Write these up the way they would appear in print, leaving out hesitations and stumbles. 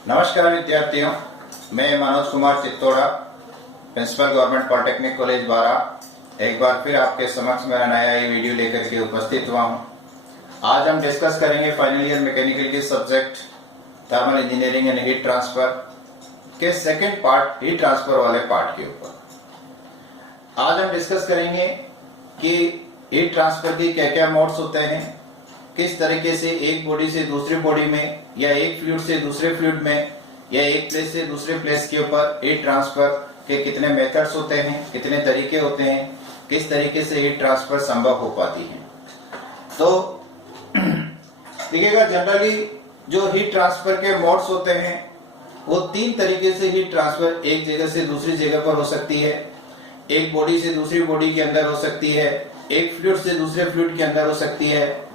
नमस्कार विद्यार्थियों, मैं Manoj Kumar Chittora, principal government polytechnic college Bara एक बार फिर आपके समक्ष मेरा नया ही वीडियो लेकर के उपस्थित हुआ हूं। आज हम डिस्कस करेंगे फाइनल ईयर मैकेनिकल के subject thermal engineering and heat transfer के सेकेंड पार्ट, हीट ट्रांसफर वाले पार्ट के ऊपर। आज हम डिस्कस करेंगे कि हीट ट्रांसफर की क्या क्या मोड्स होते हैं, किस तरीके से एक बॉडी से दूसरी बॉडी में या एक फ्लूइड से दूसरे फ्लूइड में या एक प्लेस से दूसरे प्लेस के ऊपर हीट ट्रांसफर के कितने मेथड्स होते हैं, कितने तरीके होते हैं, किस तरीके से हीट ट्रांसफर संभव हो पाती है। तो देखिएगा, जनरली जो हीट ट्रांसफर के मोड्स होते हैं वो तीन तरीके से हीट ट्रांसफर एक जगह से दूसरी जगह पर हो सकती है। एक बॉडी से दूसरी बॉडी के अंदर हो सकती है, एक फ्लूइड से दूसरे फ्लूइड के अंदर हो सकती है।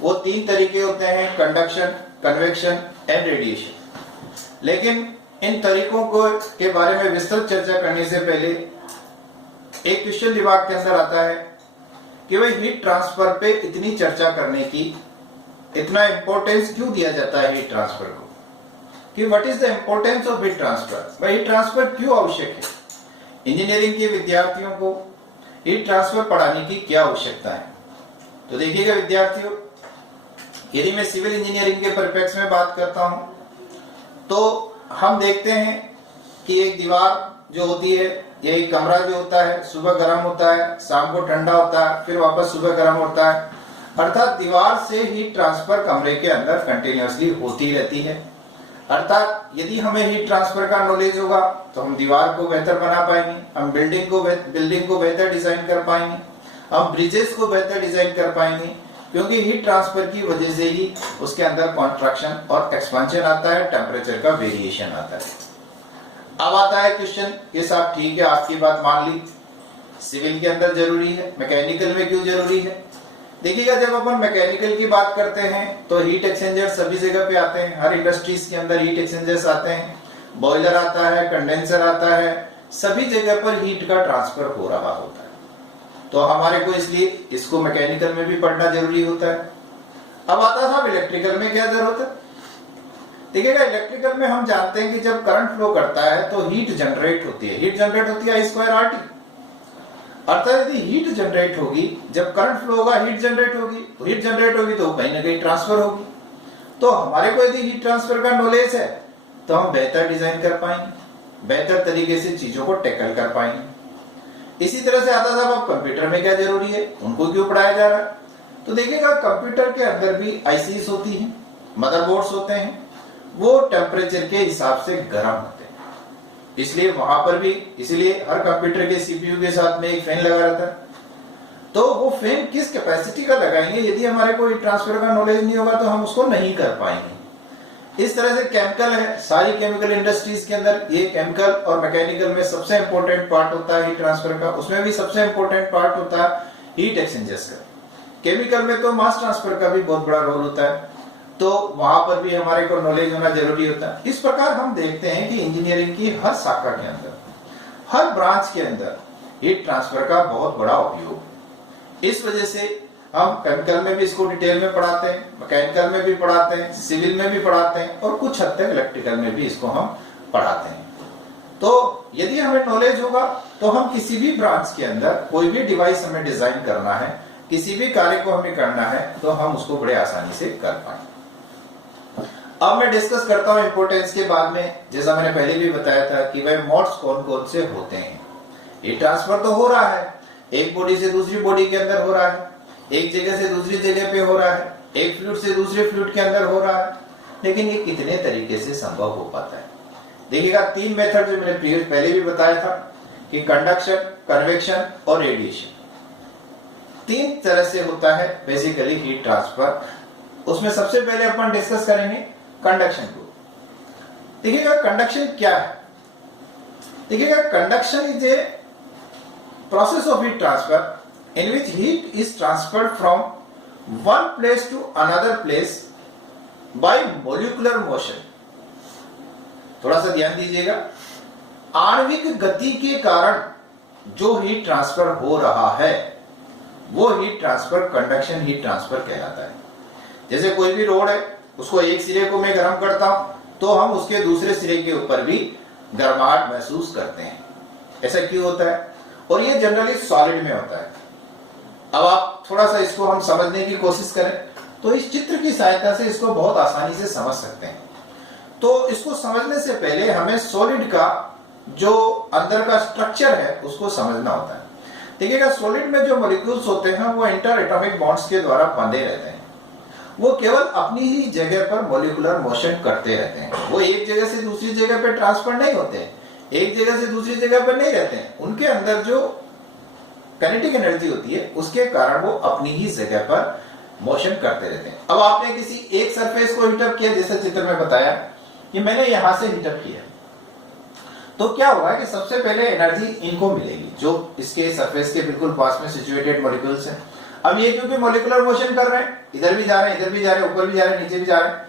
वो तीन तरीके होते हैं, कंडक्शन, कन्वेक्शन एंड रेडिएशन। लेकिन इन तरीकों को के बारे में विस्तृत चर्चा करने से पहले एक क्वेश्चन दिमाग के अंदर आता है कि भाई हीट ट्रांसफर पे इतनी चर्चा करने की इतना इंपॉर्टेंस क्यों दिया जाता है हीट ट्रांसफर को, कि what is the importance of heat transfer. भाई हीट ट्रांसफर क्यों आवश्यक है, इंजीनियरिंग के विद्यार्थियों को हीट ट्रांसफर पढ़ाने की क्या आवश्यकता है। तो देखिएगा विद्यार्थियों, यदि मैं सिविल इंजीनियरिंग के परिप्रेक्ष्य में बात करता हूं तो हम देखते हैं कि एक दीवार जो होती है या एक कमरा जो होता है, सुबह गर्म होता है, शाम को ठंडा होता है, फिर वापस सुबह गर्म होता है। अर्थात दीवार से हीट ट्रांसफर कमरे के अंदर कंटिन्यूअसली होती रहती है। अर्थात यदि हमें हीट ट्रांसफर का नॉलेज होगा तो हम दीवार को बेहतर बना पाएंगे, हम बिल्डिंग को बेहतर डिजाइन कर पाएंगे, हम ब्रिजेस को बेहतर डिजाइन कर पाएंगे, क्योंकि हीट ट्रांसफर की वजह से ही उसके अंदर कॉन्ट्रैक्शन और एक्सपेंशन आता है, टेम्परेचर का वेरिएशन आता है। अब आता है क्वेश्चन, ये साहब ठीक है, आपकी बात मान ली, सिविल के अंदर जरूरी है, मैकेनिकल में क्यों जरूरी है। देखिएगा, जब अपन मैकेनिकल की बात करते हैं तो हीट एक्सचेंजर सभी जगह पे आते हैं, हर इंडस्ट्रीज के अंदर हीट एक्सचेंजर्स आते हैं, बॉयलर आता है, कंडेंसर आता है, सभी जगह पर हीट का ट्रांसफर हो रहा होता है। तो हमारे को इसलिए इसको मैकेनिकल में भी पढ़ना जरूरी होता है। अब आता था इलेक्ट्रिकल में क्या जरूरत है। देखिएगा, इलेक्ट्रिकल में हम जानते हैं कि जब करंट फ्लो करता है तो हीट जनरेट होती है, हीट जनरेट होती है I²RT। अर्थात यदि हीट जनरेट होगी, जब करंट फ्लो होगा हीट जनरेट होगी, हीट जनरेट होगी तो कहीं ना कहीं ट्रांसफर होगी। तो हमारे को यदि हीट ट्रांसफर का नॉलेज है तो हम बेहतर डिजाइन कर पाएंगे, बेहतर तरीके से चीजों को टैकल कर पाएंगे। इसी तरह से आता था अब कंप्यूटर में क्या जरूरी है, उनको क्यों पढ़ाया जा रहा है। तो देखिएगा, कंप्यूटर के अंदर भी आईसीज होती हैं, मदरबोर्ड्स होते हैं, वो टेम्परेचर के हिसाब से गर्म होते हैं, इसलिए वहां पर भी, इसलिए हर कंप्यूटर के सीपीयू के साथ में एक फैन लगा रहता है। तो वो फैन किस कैपेसिटी का लगाएंगे, यदि हमारे को ट्रांसफर का नॉलेज नहीं होगा तो हम उसको नहीं कर पाएंगे। इस तरह से केमिकल है, सारी केमिकल इंडस्ट्रीज के अंदर ये केमिकल और मैकेनिकल में सबसे इंपॉर्टेंट पार्ट होता है हीट ट्रांसफर का। उसमें भी सबसे इंपॉर्टेंट पार्ट होता है हीट एक्सचेंजर्स का। केमिकल में तो मास ट्रांसफर का भी बहुत बड़ा रोल होता है, तो वहां पर भी हमारे को नॉलेज होना जरूरी होता है। इस प्रकार हम देखते हैं कि इंजीनियरिंग की हर शाखा के अंदर, हर ब्रांच के अंदर हीट ट्रांसफर का बहुत बड़ा उपयोग। इस वजह से हम केमिकल में भी इसको डिटेल में पढ़ाते हैं, मैकेनिकल में भी पढ़ाते हैं, सिविल में भी पढ़ाते हैं और कुछ हद तक इलेक्ट्रिकल में भी इसको हम पढ़ाते हैं। तो यदि हमें नॉलेज होगा तो हम किसी भी ब्रांच के अंदर कोई भी डिवाइस हमें डिजाइन करना है, किसी भी कार्य को हमें करना है तो हम उसको बड़े आसानी से कर पाएंगे। अब मैं डिस्कस करता हूं इंपोर्टेंस के बाद में। जैसा मैंने पहले भी बताया था कि भाई मोड्स कौन कौन से होते हैं। हीट ट्रांसफर तो हो रहा है, एक बॉडी से दूसरी बॉडी के अंदर हो रहा है, एक जगह से दूसरी जगह पे हो रहा है, एक फ्लूइड से दूसरे फ्लूइड के अंदर हो रहा है, लेकिन ये कितने तरीके से संभव हो पाता है। देखिएगा, तीन मेथड जो मैंने पहले भी बताया था कि कंडक्शन, कन्वेक्शन और रेडिएशन, तीन तरह से होता है बेसिकली हीट ट्रांसफर। उसमें सबसे पहले अपन डिस्कस करेंगे कंडक्शन को। देखिएगा, कंडक्शन क्या है। देखिएगा, conduction is a process of heat transfer in which heat is transferred from one place to another place by molecular motion। थोड़ा सा ध्यान दीजिएगा, आणविक गति के कारण जो हीट ट्रांसफर हो रहा है वो heat transfer conduction heat transfer कहलाता है। जैसे कोई भी रोड है, उसको एक सिरे को मैं गर्म करता हूं तो हम उसके दूसरे सिरे के ऊपर भी गर्माहट महसूस करते हैं। ऐसा क्यों होता है? और ये जनरली सॉलिड में होता है। अब आप थोड़ा सा इसको हम समझने की कोशिश करें तो इस चित्र की सहायता से इसको बहुत आसानी से समझ सकते हैं। तो इसको समझने से पहले हमें सॉलिड का जो अंदर का स्ट्रक्चर है उसको समझना होता है। देखिएगा, सॉलिड में जो मॉलिक्यूल्स होते हैं वो इंटर एटॉमिक बॉन्ड्स के द्वारा बंधे रहते हैं। वो केवल अपनी ही जगह पर मॉलिक्यूलर मोशन करते रहते हैं। वो एक जगह से दूसरी जगह पर ट्रांसफर नहीं होते हैं, एक जगह से दूसरी जगह पर नहीं रहते हैं। उनके अंदर जो काइनेटिक एनर्जी होती है उसके कारण वो अपनी ही जगह पर मोशन करते रहते हैं। अब आपने किसी एक सरफेस को हीटअप किया, जैसे चित्र में बताया कि मैंने यहां से हीटअप किया, तो क्या होगा कि सबसे पहले एनर्जी इनको मिलेगी जो इसके सरफेस के बिल्कुल पास में सिचुएटेड मॉलिक्यूल्स हैं। अब ये क्योंकि मॉलिक्यूलर मोशन कर रहे हैं, इधर भी जा रहे हैं, इधर भी जा रहे हैं, ऊपर भी जा रहे हैं, नीचे भी जा रहे हैं,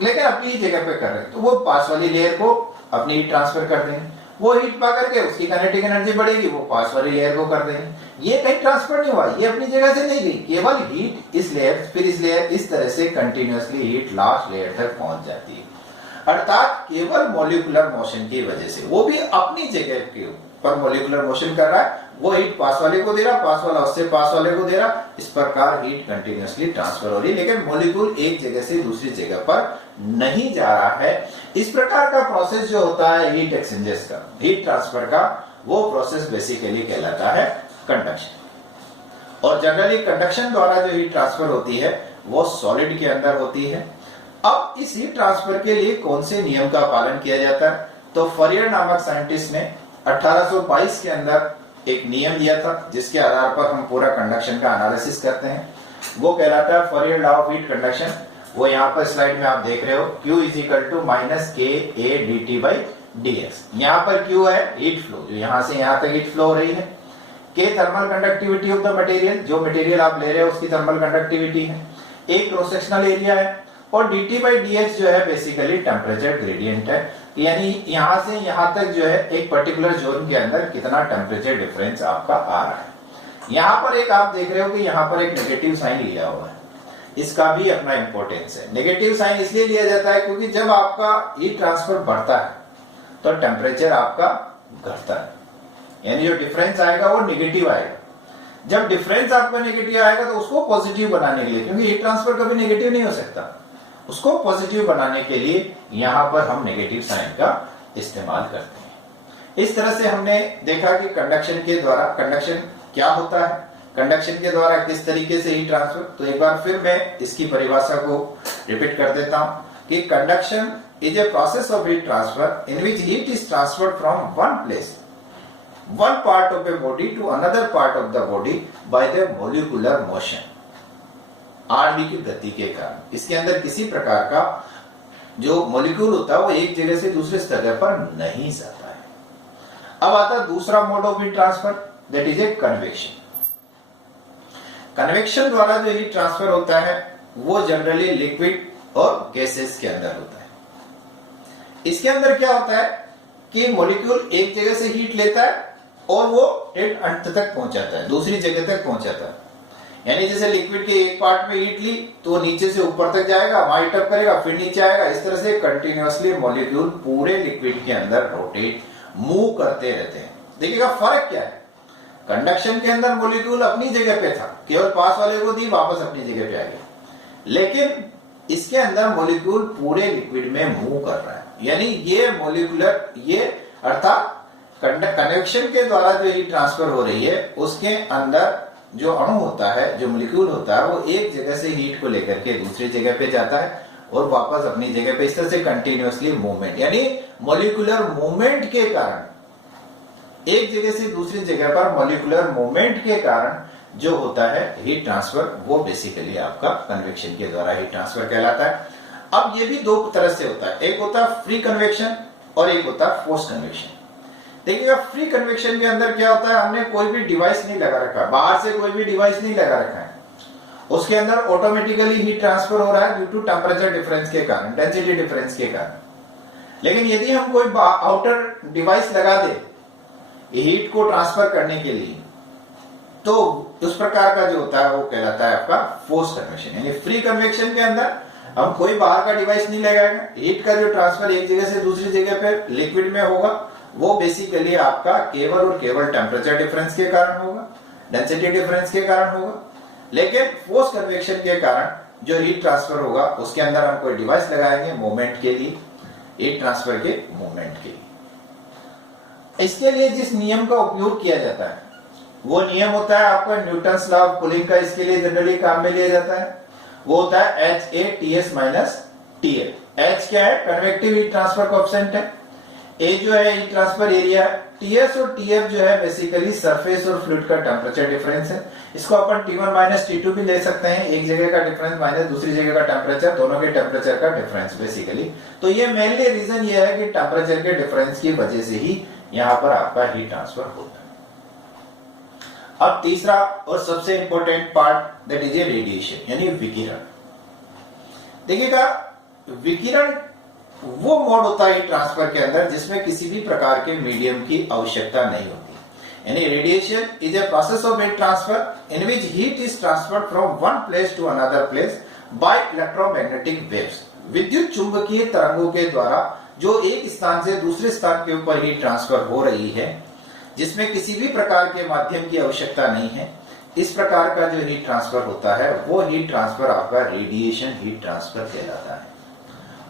लेकिन अपनी ही जगह पे कर रहे हैं, तो वो पास वाली लेयर को अपनी हीट ट्रांसफर कर देंगे। वो हीट पा करके उसकी काइनेटिक एनर्जी बढ़ेगी, वो पास वाली लेयर को कर देंगे। ये कहीं ट्रांसफर नहीं हुआ, ये अपनी जगह से नहीं गई, केवल हीट इस लेयर फिर इस लेयर, इस तरह से कंटिन्यूअसली हीट लास्ट लेयर तक पहुंच जाती है। अर्थात केवल मॉलिक्यूलर मोशन की वजह से, वो भी अपनी जगह के ऊपर मॉलिक्यूलर मोशन कर रहा है, वो हीट पास वाले को दे रहा, पास वाला उससे पास वाले को दे रहा, इस प्रकार हीट कंटिन्यूअसली ट्रांसफर हो रही है, लेकिन मॉलिक्यूल एक जगह से दूसरी जगह पर नहीं जा रहा है। इस प्रकार का प्रोसेस जो होता है हीट एक्सचेंजेस का, हीट ट्रांसफर का, वो प्रोसेस बेसिकली कहलाता है कंडक्शन। और जनरली कंडक्शन द्वारा जो हीट ट्रांसफर होती है वो सॉलिड के अंदर होती है। अब इस हीट ट्रांसफर के लिए कौन से नियम का पालन किया जाता है? तो फरियर नामक साइंटिस्ट ने 1822 के अंदर एक नियम दिया था जिसके आधार पर हम पूरा कंडक्शन का एनालिसिस करते हैं। वो कहलाता है Fourier law of heat conduction. वो यहाँ पर स्लाइड में आप देख रहे हो, Q is equal to minus K A D T by D X. यहाँ पर Q है हीट फ्लो, जो यहाँ से यहाँ तक हीट फ्लो हो रही है। K thermal conductivity of the material, जो मटेरियल आप ले रहे हो उसकी थर्मल कंडक्टिविटी है। एक क्रॉस सेक्शनल एरिया है, और dt बाई dx जो है बेसिकली टेम्परेचर ग्रेडियंट है, यानी यहां से यहां तक जो है एक पर्टिकुलर जोन के अंदर कितना टेम्परेचर डिफरेंस आपका आ रहा है। यहां पर एक आप देख रहे हो कि यहां पर एक नेगेटिव साइन लिया हुआ है, इसका भी अपना इंपॉर्टेंस है। नेगेटिव साइन इसलिए लिया जाता है क्योंकि जब आपका हीट ट्रांसफर बढ़ता है तो टेम्परेचर आपका घटता है, यानी जो डिफरेंस आएगा वो नेगेटिव आएगा। जब डिफरेंस आपका नेगेटिव आएगा तो उसको पॉजिटिव बनाने के लिए, क्योंकि हीट ट्रांसफर कभी नेगेटिव नहीं हो सकता, उसको पॉजिटिव बनाने के लिए यहां पर हम नेगेटिव साइन का इस्तेमाल करते हैं। इस तरह से हमने देखा कि कंडक्शन के द्वारा, कंडक्शन क्या होता है, कंडक्शन के द्वारा किस तरीके से हीट ट्रांसफर। तो एक बार फिर मैं इसकी परिभाषा को रिपीट कर देता हूं कि conduction is a process of heat transfer in which heat is transferred from one place, one part of a body to another part of the body by the molecular motion, आणविक गति के कारण। इसके अंदर किसी प्रकार का जो मॉलिक्यूल होता है वो एक जगह से दूसरे जगह पर नहीं जाता है। अब आता है दूसरा mode of heat transfer, that is a convection. Convection द्वारा जो हीट ट्रांसफर होता है वो जनरली लिक्विड और गैसेस के अंदर होता है। इसके अंदर क्या होता है कि मॉलिक्यूल एक जगह से हीट लेता है और वो डेड अंत तक पहुंचाता है, दूसरी जगह तक पहुंचाता है। यानी जैसे लिक्विड के एक पार्ट में हीट ली तो नीचे से ऊपर तक जाएगा, वहां हीट अप करेगा, फिर नीचे आएगा। इस तरह से कंटिन्यूअसली मॉलिक्यूल पूरे लिक्विड के अंदर रोटेट, मूव करते रहते हैं। देखिएगा फर्क क्या है, कंडक्शन के अंदर मॉलिक्यूल अपनी जगह पे था, केवल पास वाले को दी, वापस अपनी जगह पे आ गया। लेकिन इसके अंदर मॉलिक्यूल पूरे लिक्विड में मूव कर रहा है, यानी ये मॉलिक्यूलर, ये अर्थात कन्वेक्शन के द्वारा जो हीट ट्रांसफर हो रही है उसके अंदर जो अणु होता है, जो मॉलिक्यूल होता है, वो एक जगह से हीट को लेकर के दूसरी जगह पे जाता है और वापस अपनी जगह पे। इस तरह से कंटिन्यूअसली मूवमेंट, यानी मॉलिक्यूलर मूवमेंट के कारण एक जगह से दूसरी जगह पर मॉलिक्यूलर मूवमेंट के कारण जो होता है हीट ट्रांसफर, वो बेसिकली आपका कन्वेक्शन के द्वारा हीट ट्रांसफर कहलाता है। अब ये भी दो तरह से होता है, एक होता है फ्री कन्वेक्शन और एक होता है फोर्स कन्वेक्शन। देखिएगा फ्री कन्वेक्शन के अंदर क्या होता है, हमने कोई भी डिवाइस नहीं लगा रखा, बाहर से कोई भी डिवाइस नहीं लगा रखा है, उसके अंदर ऑटोमेटिकली हीट ट्रांसफर हो रहा है ड्यू टू टेम्परेचर डिफरेंस के कारण, डेंसिटी डिफरेंस के कारण। लेकिन यदि हम कोई आउटर डिवाइस लगा दे हीट को ट्रांसफर करने के लिए, तो उस प्रकार का जो होता है वो कहलाता है आपका फोर्स कन्वेक्शन। यानी फ्री कन्वेक्शन के अंदर हम कोई बाहर का डिवाइस नहीं लगाएंगे। हीट का जो ट्रांसफर एक जगह से दूसरी जगह पे लिक्विड में होगा वो बेसिकली आपका केवल और केवल टेम्परेचर डिफरेंस के कारण होगा, डेंसिटी डिफरेंस के कारण होगा। लेकिन फोर्स कन्वेक्शन के कारण जो हीट ट्रांसफर होगा उसके अंदर हम कोई डिवाइस लगाएंगे मूवमेंट के लिए, हीट ट्रांसफर के मूवमेंट के लिए। इसके लिए जिस नियम का उपयोग किया जाता है वो नियम होता है आपका न्यूटन्स लॉ ऑफ कूलिंग का, इसके लिए जनरली काम में लिया जाता है। वो होता है HATS माइनस TL। H क्या है? कन्वेक्टिव हीट ट्रांसफर कोएफिशिएंट है। A जो है हीट ट्रांसफर एरिया है। TS और TF जो है बेसिकली सरफेस और फ्लूइड का टेम्परेचर डिफरेंस है। इसको अपन T1 माइनस T2 भी ले सकते हैं, एक जगह का डिफरेंस माइनस दूसरी जगह का टेम्परेचर, दोनों के टेम्परेचर का डिफरेंस बेसिकली। तो ये मेनली रीजन ये है कि टेम्परेचर के डिफरेंस की वजह से ही यहाँ पर आपका हीट ट्रांसफर होता है। अब तीसरा और सबसे important part that is a radiation यानी विकिरण। देखिएगा विकिरण वो मोड होता है ट्रांसफर के अंदर जिसमें किसी भी प्रकार के मीडियम की आवश्यकता नहीं होती। यानी radiation is a process of heat transfer in which heat is transferred from one place to another place by electromagnetic waves. विद्युत चुंबकीय तरंगों के द्वारा जो एक स्थान से दूसरे स्थान के ऊपर हीट ट्रांसफर हो रही है जिसमें किसी भी प्रकार के माध्यम की आवश्यकता नहीं है, इस प्रकार का जो हीट ट्रांसफर होता है वो हीट ट्रांसफर आपका रेडिएशन हीट ट्रांसफर कहलाता है।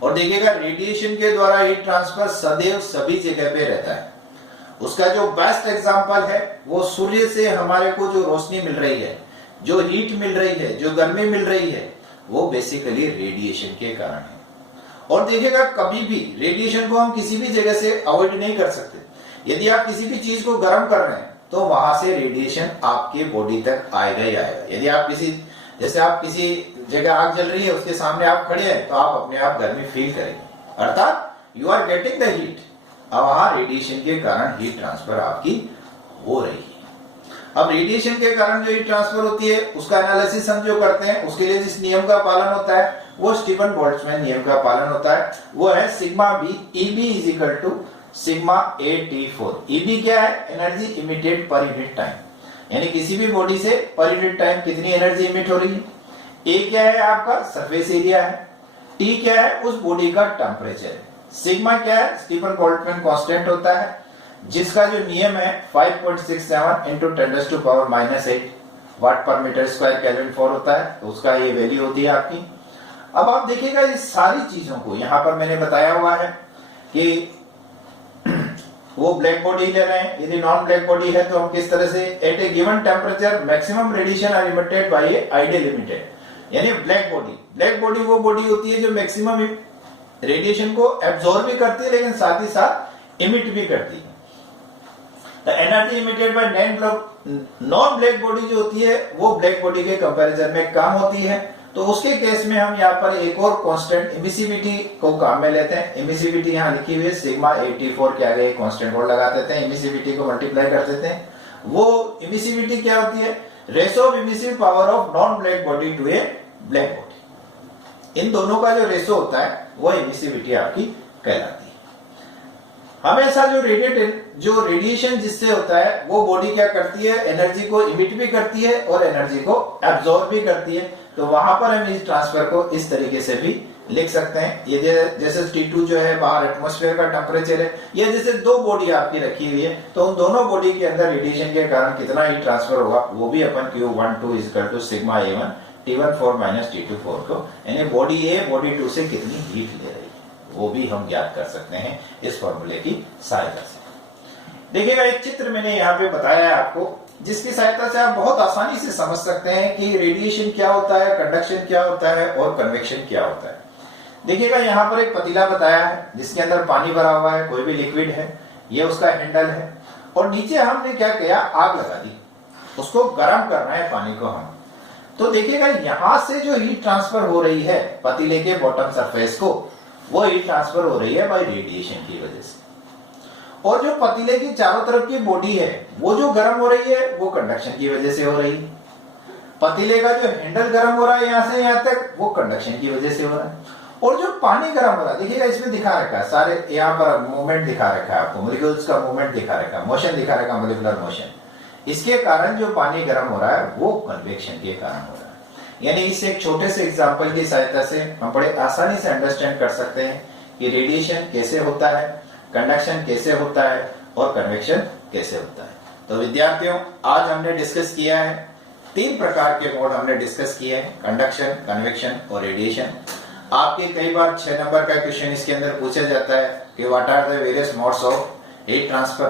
और देखिएगा रेडिएशन के द्वारा हीट ट्रांसफर सदैव सभी जगह पे रहता है। उसका जो बेस्ट एग्जांपल है वो सूर्य से हमारे को जो रोशनी मिल रही है, जो हीट मिल रही है, जो गर्मी मिल रही है, वो बेसिकली रेडिएशन के कारण है। और देखिएगा कभी भी रेडिएशन को हम किसी भी जगह से अवॉइड नहीं कर सकते। यदि आप किसी भी चीज को गर्म कर रहे हैं तो वहां से रेडिएशन आपके बॉडी तक आएगा ही आएगा। यदि आप जैसे आप किसी जगह आग जल रही है उसके सामने आप खड़े हैं तो आप अपने आप गर्मी फील करेंगे, अर्थात you are getting the heat. अब वहां रेडिएशन के कारण हीट ट्रांसफर आपकी हो रही है। अब रेडिएशन के कारण जो हीट ट्रांसफर होती है उसका एनालिसिस हम जो करते हैं उसके लिए जिस नियम का पालन होता है वो स्टीफन बोल्ट्जमैन नियम का पालन होता है। वो है sigma B EB is equal to sigma AT4। EB क्या है? Energy emitted per unit time, यानी किसी भी बॉडी से पर यूनिट टाइम कितनी एनर्जी इमिट हो रही है। A क्या है? आपका सरफेस एरिया है। T क्या है? उस बॉडी का टेम्परेचर है। सिग्मा क्या है? स्टीफन बोल्ट्जमैन कांस्टेंट होता है जिसका जो नियम है 5.67 इंटू 10⁻⁻8 वाट पर मीटर स्क्वायर केल्विन 4 होता है, तो उसका ये वैल्यू होती है आपकी। अब आप देखिएगा इस सारी चीजों को यहां पर मैंने बताया हुआ है कि वो ब्लैक बॉडी ले रहे हैं, यदि नॉन ब्लैक बॉडी है तो हम किस तरह से at a given temperature maximum radiation are emitted by a ideal limited. यानी ब्लैक बॉडी वो बॉडी होती है जो मैक्सिमम रेडिएशन को एब्जॉर्ब भी करती है लेकिन साथ ही साथ इमिट भी करती है। The energy emitted bye non black body जो होती है वो ब्लैक बॉडी के कंपैरिजन में कम होती है। तो उसके केस में हम यहाँ पर एक और कांस्टेंट इमिसिविटी को काम में लेते हैं। इमिसिविटी यहाँ लिखी हुई है सिग्मा AT4 के आगे कांस्टेंट और लगा देते हैं, इमिसिविटी को मल्टीप्लाई कर देते हैं। वो इमिसिविटी क्या होती है? Ratio of emissive power of non black body to a black body. इन दोनों का जो रेशो होता है वो इमिसिविटी आपकी कहलाती है। हमेशा जो रेडिएशन जिससे होता है वो बॉडी क्या करती है? एनर्जी को इमिट भी करती है और एनर्जी को एब्जॉर्ब भी करती है। तो वहां पर हम इस ट्रांसफर को इस तरीके से भी लिख सकते हैं। ये जैसे T2 जो है बाहर एटमॉस्फेयर का टेम्परेचर है, ये जैसे दो बॉडी आपकी रखी हुई है तो उन दोनों बॉडी के अंदर रेडिएशन के कारण कितना हीट ट्रांसफर होगा वो भी अपन Q12 is equal to sigma A1 T14 minus T24 को, यानी बॉडी A बॉडी 2 से कितनी हीट ले रही है वो भी हम ज्ञात कर सकते हैं इस फॉर्मूले की सहायता से। देखिएगा एक चित्र मैंने यहाँ पे बताया है आपको जिसकी सहायता से आप बहुत आसानी से समझ सकते हैं कि रेडिएशन क्या होता है, कंडक्शन क्या होता है और कन्वेक्शन क्या होता है। देखिएगा यहाँ पर एक पतीला बताया है जिसके अंदर पानी भरा हुआ है, कोई भी लिक्विड है, ये उसका हैंडल है और नीचे हमने क्या किया? आग लगा दी, उसको गर्म करना है पानी को हम। तो देखिएगा यहां से जो हीट ट्रांसफर हो रही है पतीले के बॉटम सरफेस को, वो हीट ट्रांसफर हो रही है बाय रेडिएशन की वजह से। और जो पतीले की चारों तरफ की बॉडी है वो जो गर्म हो रही है वो कंडक्शन की वजह से हो रही है। पतीले का जो हैंडल गर्म हो रहा है यहां से यहां तक, वो कंडक्शन की वजह से हो रहा है। और जो पानी गर्म हो रहा है, देखिएगा इसमें दिखा रखा है सारे, यहाँ पर मूवमेंट दिखा रखा है आपको, मॉलिक्यूल्स का मूवमेंट दिखा रखा है, मोशन दिखा रखा है, मॉलिक्यूलर मोशन। इसके कारण जो पानी गर्म हो रहा है वो कन्वेक्शन के कारण हो रहा है। यानी इस एक छोटे से एग्जाम्पल की सहायता से हम बड़े आसानी से अंडरस्टैंड कर सकते हैं कि रेडिएशन कैसे होता है, कंडक्शन कैसे होता है और कन्वेक्शन कैसे होता है। तो विद्यार्थियों, आज हमने डिस्कस किया है 3 प्रकार के मोड हमने डिस्कस किए हैं, कंडक्शन, कन्वेक्शन और रेडिएशन। आपके कई बार 6 नंबर का क्वेश्चन इसके अंदर पूछा जाता है कि what are the various modes of heat transfer.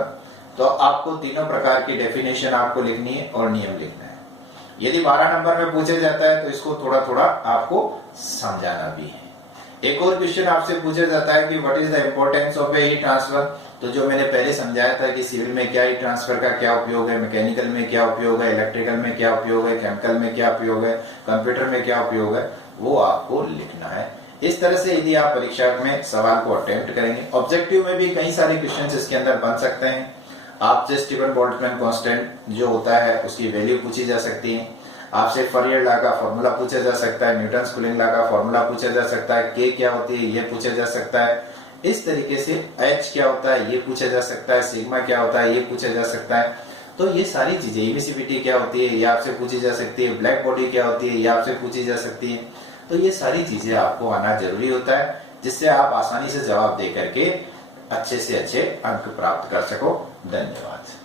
तो आपको तीनों प्रकार की डेफिनेशन आपको लिखनी है और नियम लिखना है। यदि 12 नंबर में पूछा जाता है तो इसको थोड़ा थोड़ा आपको समझाना भी है। एक और क्वेश्चन आपसे पूछा जाता है कि what is the importance of A heat transfer. तो जो मैंने पहले समझाया था कि सिविल में क्या हीट ट्रांसफर का क्या उपयोग है, मैकेनिकल में क्या उपयोग है, इलेक्ट्रिकल में क्या उपयोग है, केमिकल में क्या उपयोग है, कंप्यूटर में क्या उपयोग है, वो आपको लिखना है। इस तरह से यदि आप परीक्षा में सवाल को अटेम्प्ट करेंगे, ऑब्जेक्टिव में भी कई सारे क्वेश्चन इसके अंदर बन सकते हैं। आपसे स्टीफन बोल्ट्जमैन कांस्टेंट जो होता है उसकी वैल्यू पूछी जा सकती है, आपसे फरियर लॉ का फॉर्मूला पूछा जा सकता है, न्यूटन कूलिंग लॉ का फॉर्मूला पूछा जा सकता है, के क्या होती है ये पूछा जा सकता है। इस तरीके से एच क्या होता है ये पूछा जा सकता है, सिग्मा क्या होता है ये पूछा जा सकता है। तो ये सारी चीजें, इमिसिविटी क्या होती है ये आपसे पूछी जा सकती है, ब्लैक बॉडी क्या होती है ये आपसे पूछी जा सकती है। तो ये सारी चीजें आपको आना जरूरी होता है, जिससे आप आसानी से जवाब दे करके अच्छे से अच्छे अंक प्राप्त कर सको। धन्यवाद।